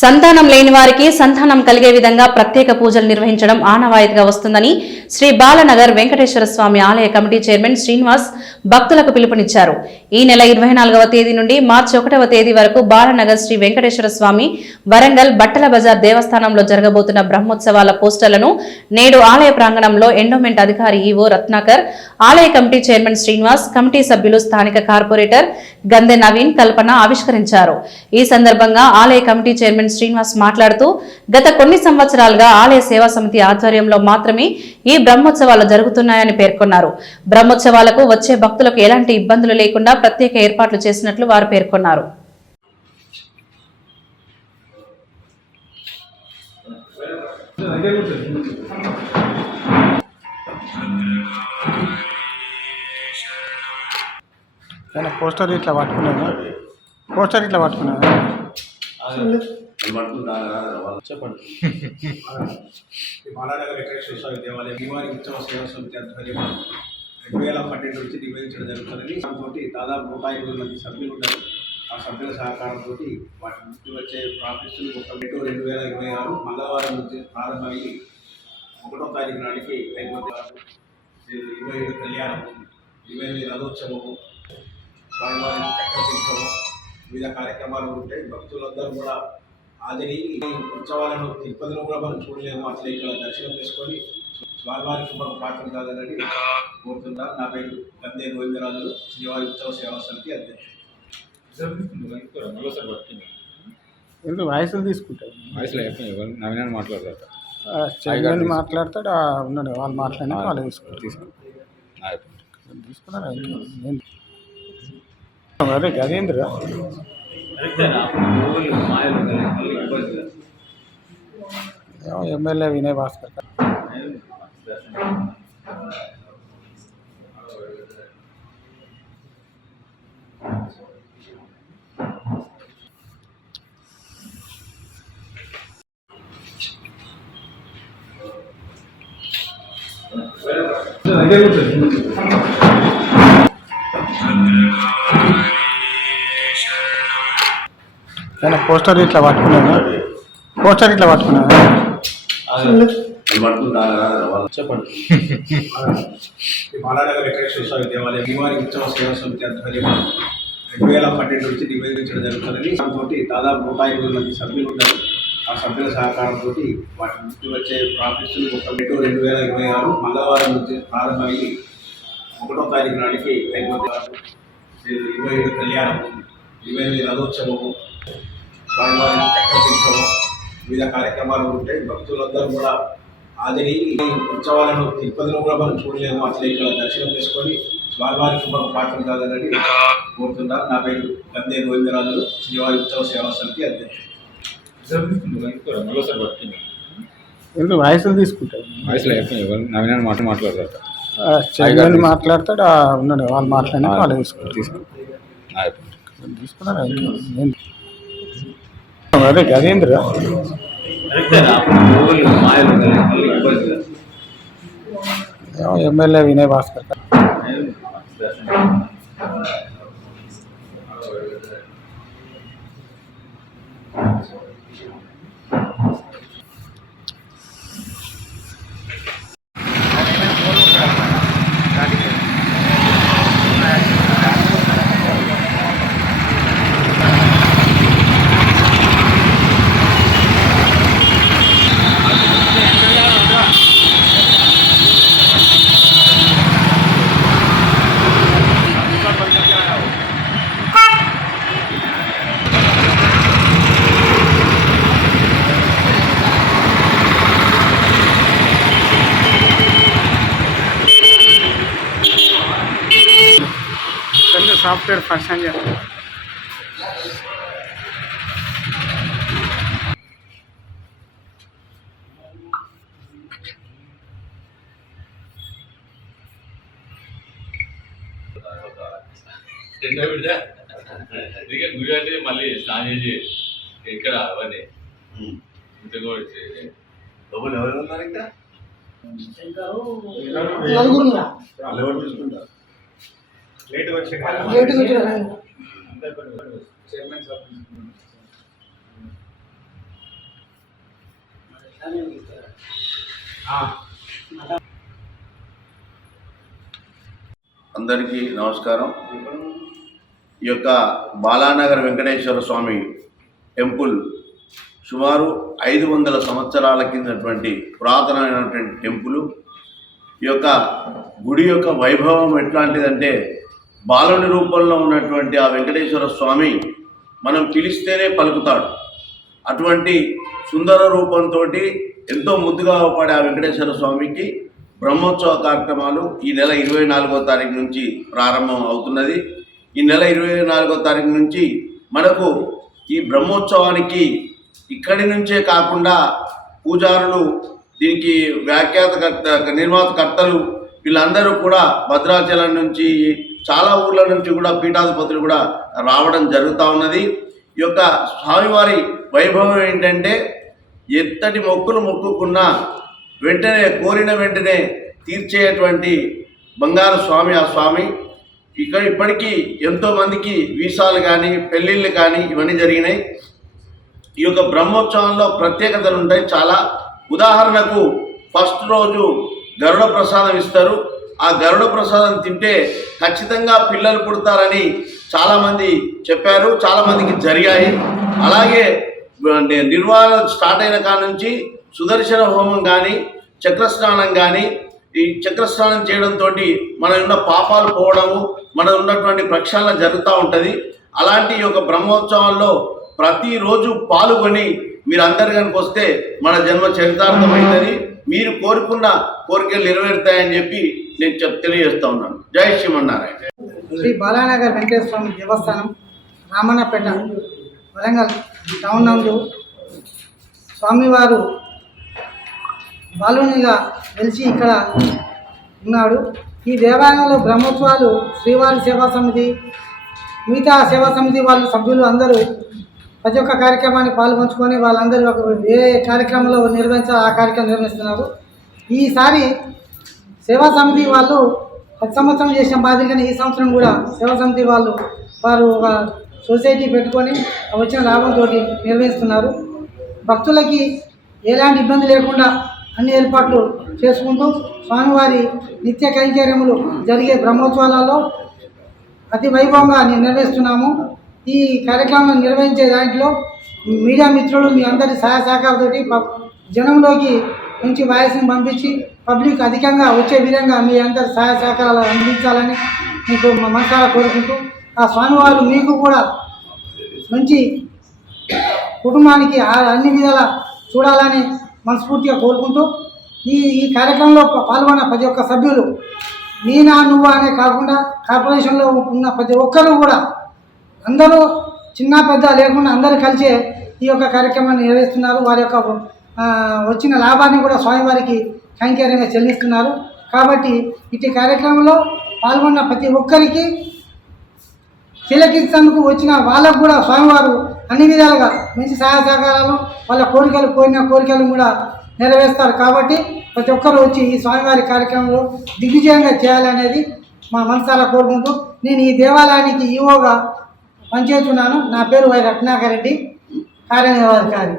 సంతానం లేని వారికి సంతానం కలిగే విధంగా ప్రత్యేక పూజలు నిర్వహించడం ఆనవాయితీగా వస్తుందని శ్రీ బాలనగర్ వెంకటేశ్వర స్వామి ఆలయ కమిటీ చైర్మన్ శ్రీనివాస్ భక్తులకు పిలుపునిచ్చారు. ఈ నెల 24వ తేదీ నుండి మార్చి 1వ తేదీ వరకు బాలనగర్ శ్రీ వెంకటేశ్వర స్వామి వరంగల్ బట్టల బజార్ దేవస్థానంలో జరగబోతున్న బ్రహ్మోత్సవాల పోస్టర్లను నేడు ఆలయ ప్రాంగణంలో ఎండోమెంట్ అధికారి ఈవో రత్నాకర్, ఆలయ కమిటీ చైర్మన్ శ్రీనివాస్, కమిటీ సభ్యులు, స్థానిక కార్పొరేటర్ గందె నవీన్, కల్పన ఆవిష్కరించారు. ఈ సందర్భంగా ఆలయ కమిటీ చైర్మన్ శ్రీనివాస్ మాట్లాడుతూ గత కొన్ని సంవత్సరాలుగా ఆలయ సేవా సమితి ఆధ్వర్యంలో మాత్రమే ఈ బ్రహ్మోత్సవాలు జరుగుతున్నాయని పేర్కొన్నారు. బ్రహ్మోత్సవాలకు వచ్చే భక్తులకు ఎలాంటి ఇబ్బందులు లేకుండా ప్రత్యేక ఏర్పాట్లు చేసినట్లు వారు పేర్కొన్నారు. పోస్టర్ ఇట్లా పట్టుకున్నాను చెప్పండి. బాలనగర్ వెంకటేశ్వర స్వామి దేవాలయం శ్రీవారి ఉత్సవ సేవా సమితి ఆధ్వర్యంలో 2012 నుంచి నిర్వహించడం జరుగుతుందని దాంతో దాదాపు 150 మంది సభ్యులు ఉన్నారు. ఆ సభ్యుల సహకారంతో వాటి నుంచి వచ్చే ప్రాఫిట్స్ మొత్తం 2026 మంగళవారం నుంచి ప్రారంభమయ్యి 1వ తారీఖు నాటికి అయిపోతారు. 27 కళ్యాణం, 28 రథోత్సవము, స్వామివారి చక్రతీర్థము, వివిధ కార్యక్రమాలు ఉంటాయి. భక్తులందరూ కూడా ఆదిని ఉత్సవాలను తిరుపతిలో కూడా మనం చూడలేము. అట్లా ఇక్కడ దర్శనం చేసుకొని స్వామివారికి మనకు పాత్ర కాదని కోరుతున్నారు. నా పేరు గందే గోవిందరాజులు, శ్రీవారి ఉత్సవ సేవా సమితి అధ్యక్షుడు. వాయిస్లు తీసుకుంటారు, నవీనాన్ని మాట్లాడతారు, మాట్లాడతాడు ఉన్నాడు. వాళ్ళు మాట్లాడినా వాళ్ళు తీసుకున్నారు. అదే గజేంద్ర ఎమ్మెల్యే వినయ్ భాస్కర్ పోస్టర్ ఇట్లా పట్టుకున్నాను. చెప్పండి. బాలనగర్ వెంకటేశ్వర స్వామి దేవాలయం శ్రీవారి ఉత్సవ సేవా సమితి ఆధ్వర్యంలో 2012 నుంచి నిర్వహించడం జరుగుతుందని దాంతో దాదాపు 150 మంది సభ్యులు ఉన్నారు. ఆ సభ్యుల సహకారంతో వాటి నుంచి వచ్చే ప్రాఫిట్స్ మొత్తం 2026 మంగళవారం నుంచి ప్రారంభమయ్యి 1వ తారీఖు నాటికి అయిపోతారు. 27 కళ్యాణం, 28 రథోత్సవము, స్వామివారి చక్రతీర్థము, వివిధ కార్యక్రమాలు ఉంటాయి. భక్తులందరూ కూడా ఆదిని ఉత్సవాలను తిరుపతిలో కూడా మనం చూడలేము. అట్లా ఇక్కడ దర్శనం చేసుకొని స్వామివారికి మనకు పాత్ర కాదని కోరుతున్నారు. నా పేరు గందే గోవిందరాజులు, శ్రీవారి ఉత్సవ సేవా సమితి అధ్యక్షుడు. వాయిస్లు తీసుకుంటారు, నవీనాన్ని మాట్లాడతారు, మాట్లాడతాడు ఉన్నాడు. వాళ్ళు మాట్లాడినా వాళ్ళు తీసుకున్నారు. అదే Gajendra MLA Vinay Bhaskar software person చేస్తారు. గుడి అంటే మళ్ళీ స్నానం చేసి ఇక్కడ అవన్నీ ఇంత కూడా ఎవరు ఉన్నారు ఇంకా లేట్ వచ్చి చైర్మన్ అందరికీ నమస్కారం. ఈ యొక్క బాలానగర్ వెంకటేశ్వర స్వామి టెంపుల్ సుమారు 500 సంవత్సరాల కిందటువంటి పురాతనమైనటువంటి టెంపుల్. ఈ యొక్క గుడి యొక్క వైభవం ఎట్లాంటిదంటే, బాలుని రూపంలో ఉన్నటువంటి ఆ వెంకటేశ్వర స్వామి మనం పిలిస్తేనే పలుకుతాడు. అటువంటి సుందర రూపంతో ఎంతో ముద్దుగా పడే ఆ వెంకటేశ్వర స్వామికి బ్రహ్మోత్సవ కార్యక్రమాలు ఈ నెల 24వ తారీఖు నుంచి ప్రారంభం అవుతున్నది. ఈ నెల 24వ తారీఖు నుంచి మనకు ఈ బ్రహ్మోత్సవానికి ఇక్కడి నుంచే కాకుండా పూజారులు, దీనికి నిర్మాతకర్తలు వీళ్ళందరూ కూడా భద్రాచలం నుంచి, చాలా ఊర్ల నుంచి కూడా పీఠాధిపతులు కూడా రావడం జరుగుతూ ఉన్నది. ఈ యొక్క స్వామివారి వైభవం ఏంటంటే, ఎంతటి మొక్కులు మొక్కుకున్నా వెంటనే కోరిన వెంటనే తీర్చేటువంటి బంగారు స్వామి ఆ స్వామి. ఇప్పటికీ ఎంతోమందికి వీసాలు కానీ పెళ్ళిళ్ళు కానీ ఇవన్నీ జరిగినాయి. ఈ యొక్క బ్రహ్మోత్సవంలో ప్రత్యేకతలు ఉంటాయి చాలా. ఉదాహరణకు ఫస్ట్ రోజు గరుడ ప్రసాదం ఇస్తారు. ఆ గరుడ ప్రసాదం తింటే ఖచ్చితంగా పిల్లలు పుడతారని చాలామంది చెప్పారు, చాలామందికి జరిగాయి. అలాగే నిర్వహణ స్టార్ట్ అయిన కాడ నుంచి సుదర్శన హోమం కానీ, చక్రస్నానం కానీ, ఈ చక్రస్నానం చేయడంతో మన ఉన్న పాపాలు పోవడము, మన ఉన్నటువంటి ప్రక్షాళన జరుగుతూ ఉంటుంది. అలాంటి యొక్క బ్రహ్మోత్సవాల్లో ప్రతిరోజు పాల్గొని మీరు అందరి కనుక వస్తే మన జన్మ చరితార్థమవుతుంది, మీరు కోరుకున్న కోరికలు నెరవేరుతాయని చెప్పి నేను తెలియజేస్తా ఉన్నాను. జై శ్రీమన్నారాయణ. శ్రీ బాలానగర్ వెంకటేశ్వర స్వామి దేవస్థానం, రామన్నపేట, వరంగల్ టౌన్ నందు స్వామివారు బాలునిగా వెలిసి ఇక్కడ ఉన్నాడు. ఈ దేవాలయంలో బ్రహ్మోత్సవాలు శ్రీవారి సేవా సమితి, మిగతా సేవా సమితి వాళ్ళ సభ్యులు అందరూ ప్రతి ఒక్క కార్యక్రమాన్ని పాల్పంచుకొని వాళ్ళందరూ ఏ కార్యక్రమంలో నిర్వహించాలో ఆ కార్యక్రమం నిర్వహిస్తున్నారు. ఈసారి సేవా సమితి వాళ్ళు ప్రతి సంవత్సరం చేసిన మాదిరిగానే ఈ సంవత్సరం కూడా సేవా సమితి వారు ఒక సొసైటీ పెట్టుకొని వచ్చిన లాభంతో నిర్వహిస్తున్నారు. భక్తులకి ఎలాంటి ఇబ్బంది లేకుండా అన్ని ఏర్పాట్లు చేసుకుంటూ స్వామివారి నిత్య కైంకర్యములు జరిగే బ్రహ్మోత్సవాలలో అతి వైభవంగా నిర్వహిస్తున్నాము. ఈ కార్యక్రమం నిర్వహించే దాంట్లో మీడియా మిత్రులు మీ అందరి సహాయ సహకారంతోటి జనంలోకి మంచి వాయిస్ని పంపించి పబ్లిక్ అధికంగా వచ్చే విధంగా మీ అందరి సహాయ సహకారాలు అందించాలని మీకు మనసారా కోరుకుంటూ, ఆ స్వామివారు మీకు కూడా మంచి కుటుంబానికి అన్ని విధాలా చూడాలని మనస్ఫూర్తిగా కోరుకుంటూ, ఈ కార్యక్రమంలో పాల్గొన్న ప్రతి ఒక్క సభ్యులు నీనా నువ్వు అనే కాకుండా కార్పొరేషన్లో ఉన్న ప్రతి ఒక్కరూ కూడా అందరూ చిన్న పెద్ద లేకుండా అందరూ కలిసే ఈ యొక్క కార్యక్రమాన్ని నిర్వహిస్తున్నారు. వారి యొక్క వచ్చిన లాభాన్ని కూడా స్వామివారికి కైంకర్యంగా చెల్లిస్తున్నారు. కాబట్టి ఇటు కార్యక్రమంలో పాల్గొన్న ప్రతి ఒక్కరికి తిలకించేందుకు వచ్చిన వాళ్ళకు కూడా స్వామివారు అన్ని విధాలుగా మంచి సహాయ సహకారాలు, వాళ్ళ కోరిన కోరికలు కూడా నెరవేరుస్తారు. కాబట్టి ప్రతి ఒక్కరు వచ్చి ఈ స్వామివారి కార్యక్రమంలో దిగ్విజయంగా చేయాలనేది మా మనసారా కోరుకుంటూ, నేను ఈ దేవాలయానికి ఈవోగా పనిచేస్తున్నాను. నా పేరు వై రత్నాకర్ రెడ్డి, కార్యనిర్వాహకారి.